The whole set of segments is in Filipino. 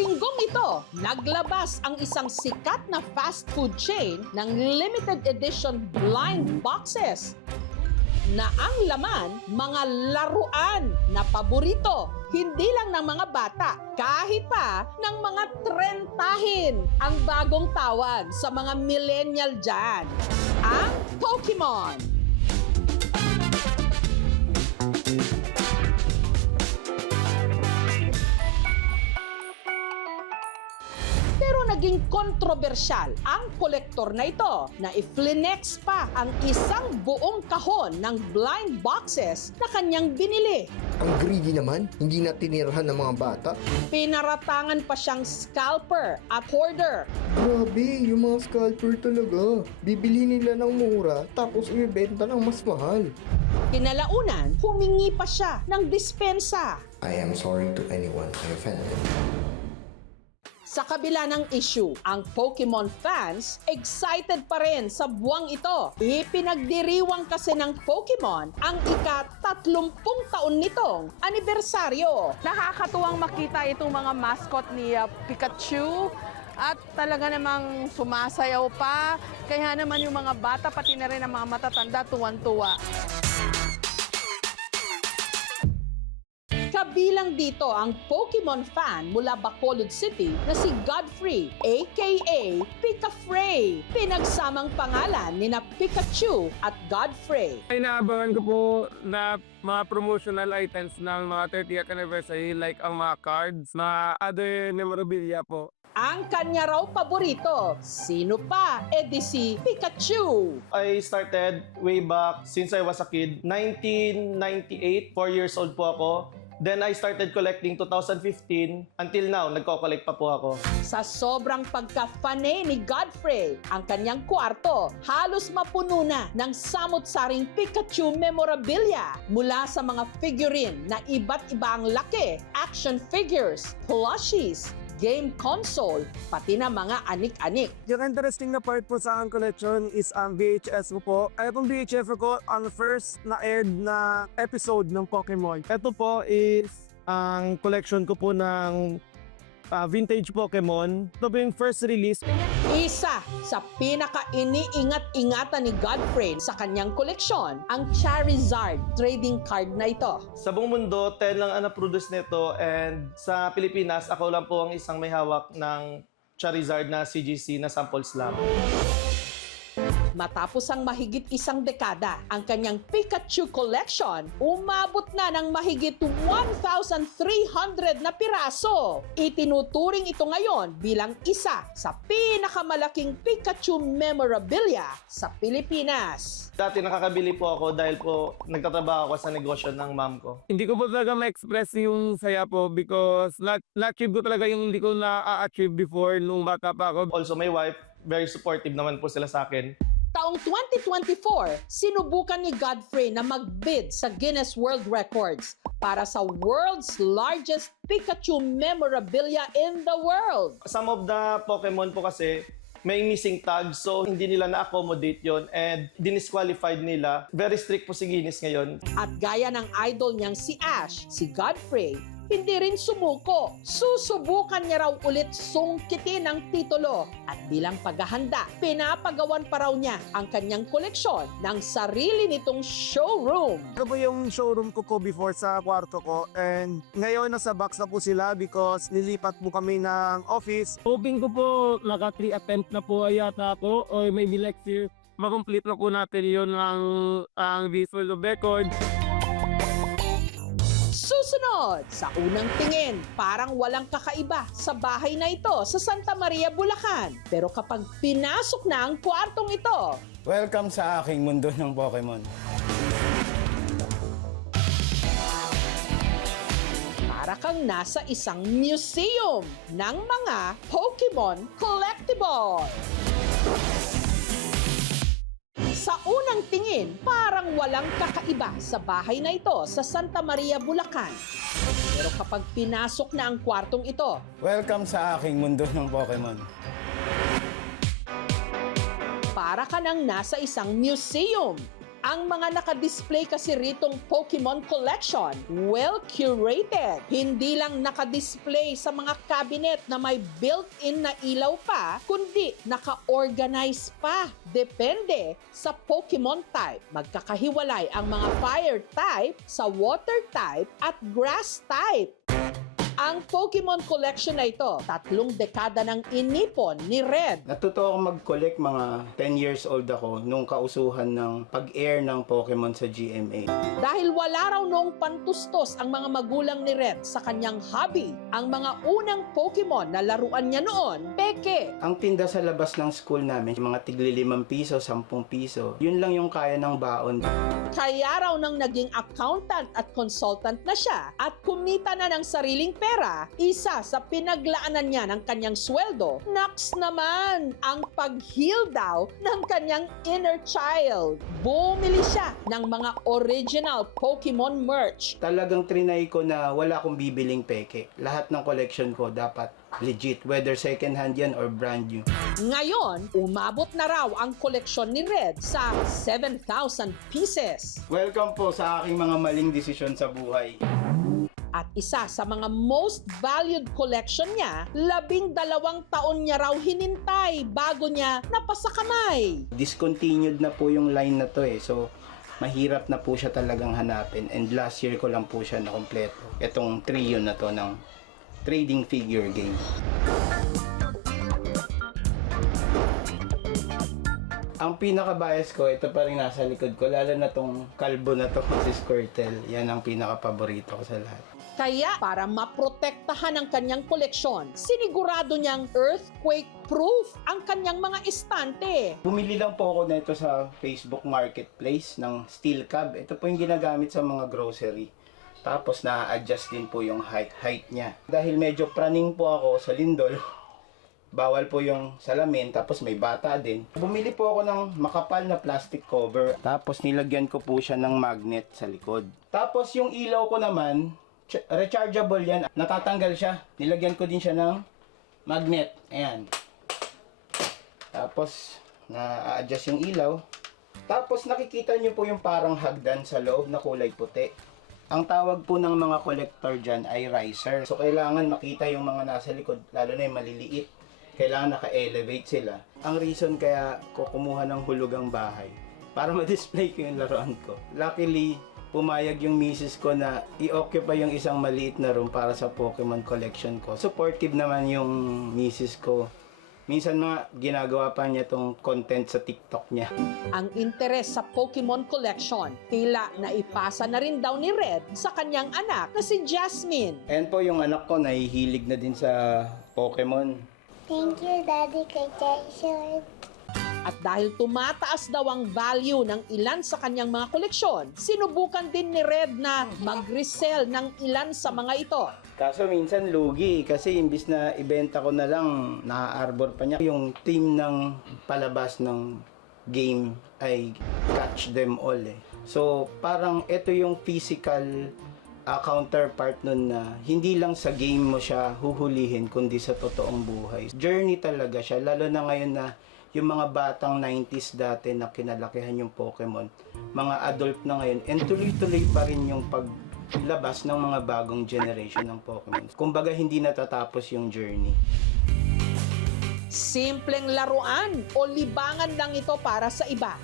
linggong ito, naglabas ang isang sikat na fast food chain ng limited edition blind boxes na ang laman, mga laruan na paborito, hindi lang ng mga bata, kahit pa ng mga trentahin, ang bagong tawag sa mga millennial dyan, ang Pokemon. Pero naging kontrobersyal ang kolektor na ito na i-flinex pa ang isang buong kahon ng blind boxes na kanyang binili. Ang greedy naman, hindi na tinirahan ng mga bata. Pinaratangan pa siyang scalper at hoarder. Grabe, yung mga scalper talaga. Bibili nila ng mura, tapos ibebenta ng mas mahal. Kinalaunan, humingi pa siya ng dispensa. I am sorry to anyone I offended. Sa kabila ng issue, ang Pokemon fans excited pa rin sa buwang ito. Ipinagdiriwang kasi ng Pokemon ang ika-30 taon nitong anibersaryo. Nakakatuwang makita itong mga mascot ni Pikachu at talaga namang sumasayaw pa. Kaya naman yung mga bata pati na rin ang mga matatanda tuwan-tuwa. Kabilang dito ang Pokemon fan mula Bacolod City na si Godfrey aka Pikafrey. Pinagsamang pangalan ni na Pikachu at Godfrey. Ay naabangan ko po na mga promotional items ng mga 30th anniversary like ang mga cards, mga other memorabilia po. Ang kanya raw paborito, sino pa? E di si Pikachu. I started way back since I was a kid. 1998, 4 years old po ako. Then I started collecting 2015. Until now, nagko-collect pa po ako. Sa sobrang pagka-fanay ni Godfrey, ang kanyang kwarto halos mapuno na ng samot-saring Pikachu memorabilia mula sa mga figurine na iba't ibang laki, action figures, plushies, game console, pati na mga anik-anik. Yung interesting na part po sa aking collection is ang VHS ko po. Itong VHS ko ang first na aired na episode ng Pokemon. Ito po is ang collection ko po ng vintage Pokemon. Ito po yung first release. Isa sa pinaka-iniingat-ingatan ni Godfrey sa kanyang koleksyon, ang Charizard trading card na ito. Sa buong mundo, 10 lang ang na-produce nito. And sa Pilipinas, ako lang po ang isang may hawak ng Charizard na CGC na samples lang. Matapos ang mahigit isang dekada, ang kanyang Pikachu collection umabot na ng mahigit 1,300 na piraso. Itinuturing ito ngayon bilang isa sa pinakamalaking Pikachu memorabilia sa Pilipinas. Dati nakakabili po ako dahil po nagtatrabaho ako sa negosyo ng mom ko. Hindi ko po talaga ma-express yung saya po because na-achieve ko talaga yung hindi ko na-achieve before nung bata pa ako. Also, my wife, very supportive naman po sila sa akin. Taong 2024, sinubukan ni Godfrey na mag-bid sa Guinness World Records para sa world's largest Pikachu memorabilia in the world. Some of the Pokemon po kasi may missing tag, so hindi nila na-accommodate yon and dinisqualified nila. Very strict po si Guinness ngayon. At gaya ng idol niyang si Ash, si Godfrey, hindi rin sumuko. Susubukan niya raw ulit sungkitin ang titulo. At bilang paghahanda, pinapagawan pa raw niya ang kanyang koleksyon ng sarili nitong showroom. Ito po yung showroom ko before sa kwarto ko and ngayon nasa box na po sila because nilipat po kami ng office. Hoping ko po naka 3 attempt na po yata ako or maybe next year makomplete na po natin yun ang visual record. Susunod, sa unang tingin, parang walang kakaiba sa bahay na ito sa Santa Maria, Bulacan. Pero kapag pinasok na ang kwartong ito, Welcome sa aking mundo ng Pokemon. para kang nasa isang museum ng mga Pokemon collectible. Sa unang tingin, parang walang kakaiba sa bahay na ito sa Santa Maria, Bulacan. Pero kapag pinasok na ang kwartong ito, Welcome sa aking mundo ng Pokemon. para ka nang nasa isang museum. Ang mga nakadisplay kasi ritong Pokemon Collection, well-curated. Hindi lang nakadisplay sa mga cabinet na may built-in na ilaw pa, kundi naka-organize pa. Depende sa Pokemon type. Magkakahiwalay ang mga fire type sa water type at grass type. Ang Pokemon Collection na ito, 3 dekada ng inipon ni Red. Natuto ako mag-collect mga 10 years old ako nung kausuhan ng pag-air ng Pokemon sa GMA. Dahil wala raw noong pantustos ang mga magulang ni Red sa kanyang hobby, ang mga unang Pokemon na laruan niya noon, peke. Ang tinda sa labas ng school namin, yung mga tigli 5 piso, 10 piso, yun lang yung kaya ng baon. Kaya raw nang naging accountant at consultant na siya at kumita na ng sariling pera, isa sa pinaglaanan niya ng kanyang sweldo, naks naman ang pag-heal daw ng kanyang inner child. Bumili siya ng mga original Pokemon merch. Talagang trinay ko na wala akong bibiling peke. Lahat ng collection ko dapat legit, whether second hand yan or brand new. Ngayon, umabot na raw ang koleksyon ni Red sa 7,000 pieces. Welcome po sa aking mga maling desisyon sa buhay. At isa sa mga most valued collection niya, 12 taon niya raw hinintay bago niya napasakamay. Discontinued na po yung line na to so mahirap na po siya talagang hanapin, and last year ko lang po siya nakompleto. Itong trio na to ng trading figure game. Ang pinaka-bias ko, ito pa rin nasa likod ko, lalo na tong kalbo na to, si Squirtle. Yan ang pinaka-paborito ko sa lahat. Kaya para maprotektahan ang kanyang koleksyon, sinigurado niyang earthquake-proof ang kanyang mga estante. Bumili lang po ako nito sa Facebook Marketplace ng steel cab. Ito po yung ginagamit sa mga grocery. Tapos na-adjust din po yung height niya. Dahil medyo praning po ako sa lindol, bawal po yung salamin, tapos may bata din. Bumili po ako ng makapal na plastic cover. Tapos nilagyan ko po siya ng magnet sa likod. Tapos yung ilaw ko naman, rechargeable yan. Natatanggal siya. Nilagyan ko din siya ng magnet. Ayan. Tapos, na-adjust yung ilaw. Tapos, nakikita nyo po yung parang hagdan sa loob na kulay puti. Ang tawag po ng mga collector dyan ay riser. So, kailangan makita yung mga nasa likod, lalo na yung maliliit. Kailangan naka-elevate sila. Ang reason kaya ko kumuha ng hulugang bahay, para ma-display ko yung laruan ko. Luckily, pumayag yung misis ko na i-occupy yung isang maliit na room para sa Pokemon collection ko. Supportive naman yung misis ko. Minsan mga ginagawa pa niya tong content sa TikTok niya. Ang interes sa Pokemon collection, tila naipasa na rin daw ni Red sa kanyang anak na si Jasmine. Ayan po yung anak ko, nahihilig na din sa Pokemon. Thank you, Daddy, kay Jason. At dahil tumataas daw ang value ng ilan sa kanyang mga koleksyon, sinubukan din ni Red na mag-resell ng ilan sa mga ito. Kaso minsan lugi kasi imbis na ibenta ko na lang, na-arbor pa niya. Yung team ng palabas ng game ay catch them all So parang ito yung physical counterpart nun na hindi lang sa game mo siya huhulihin kundi sa totoong buhay. Journey talaga siya, lalo na ngayon na yung mga batang 90s dati na kinalakihan yung Pokemon, mga adult na ngayon, and tuloy-tuloy pa rin yung paglabas ng mga bagong generation ng Pokemon. Kumbaga, hindi natatapos yung journey. Simpleng laruan o libangan lang ito para sa iba.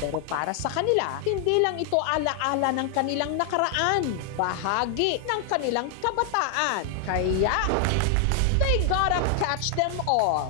Pero para sa kanila, hindi lang ito alaala ng kanilang nakaraan, bahagi ng kanilang kabataan. Kaya, they gotta catch them all.